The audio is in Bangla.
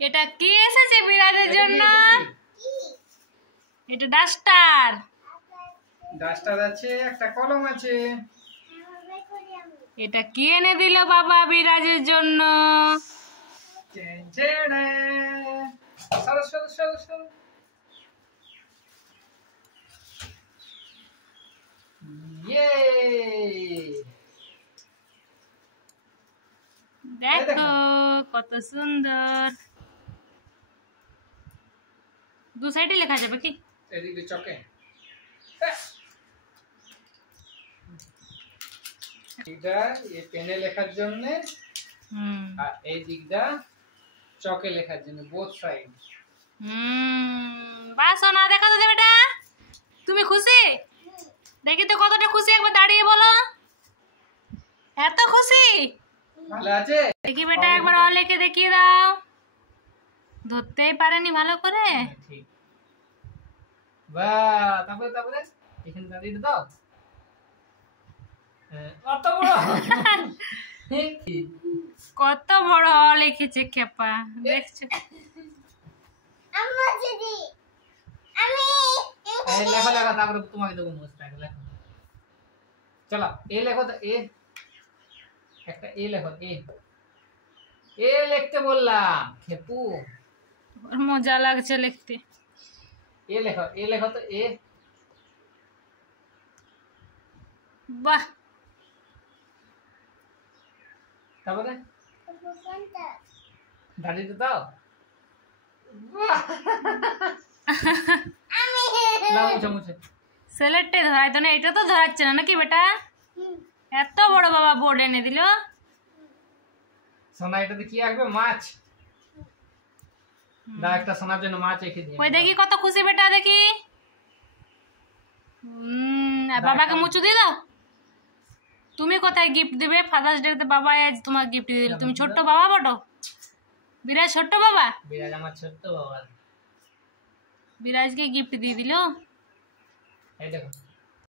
এটা কি এসেছে বিরাজের জন্য? এটা ডাস্টার। ডাস্টার আছে, একটা কলম আছে। এটা কি এনে দিল বাবা বিরাজের জন্য? দেখো কত সুন্দর। দু সাইডে লেখা যাবে কি? এদিকে চকে এটা এই পেনে লেখার জন্য, আর এই দিকটা চকে লেখার জন্য, বোথ সাইড। বাহ সোনা, দেখা তো বেটা, তুমি খুশি? দেখি তো কতটা খুশি, একবার দাঁড়িয়ে বলো। এত খুশি? ভালো আছে? দেখি বেটা, একবার অ লিখে দেখিয়ে দাও। ধরতেই পারেনি ভালো করে। ঠিক। বাহ, তারপরে তারপরে এখানে দাঁড়িয়ে দাও। কত বড় কত বড় অ লিখেছে খেপা, দেখছো? লেখো লেখো, তারপরে তোমাকে দেবো মুছটা, লেখো। চলো এ লেখো তো, এ একটা এ লেখো, এ লিখতে বললাম খেপু। মজা লাগছে লিখতে। এ লেখো তো, এ। বাহ, তারপরে দাঁড়িয়ে দাও। সেলেটে ধরাই তো না, এটা তো ধরাচ্ছে না নাকি বেটা? এত বড় বাবা বোর্ড এনে দিল। সোনা এটাতে কি আসবে? মাছ। দা একটা সোনার জন্য মাছ এঁকে দিয়ে। ওই দেখি কত খুশি বেটা, দেখি। বাবাকে মুচু দিয়ে দাও। তুমি কোথায় গিফট দিবে? ফাদার্স ডে তে বাবা আজ তোমাকে গিফট দিয়ে দিল। তুমি ছোট্ট বাবা বটো? বিরাজ ছোট্ট বাবা? বিরাজ আমার ছোট্ট বাবা। বিরাজকে গিফট দিয়ে দিল। এই দেখো।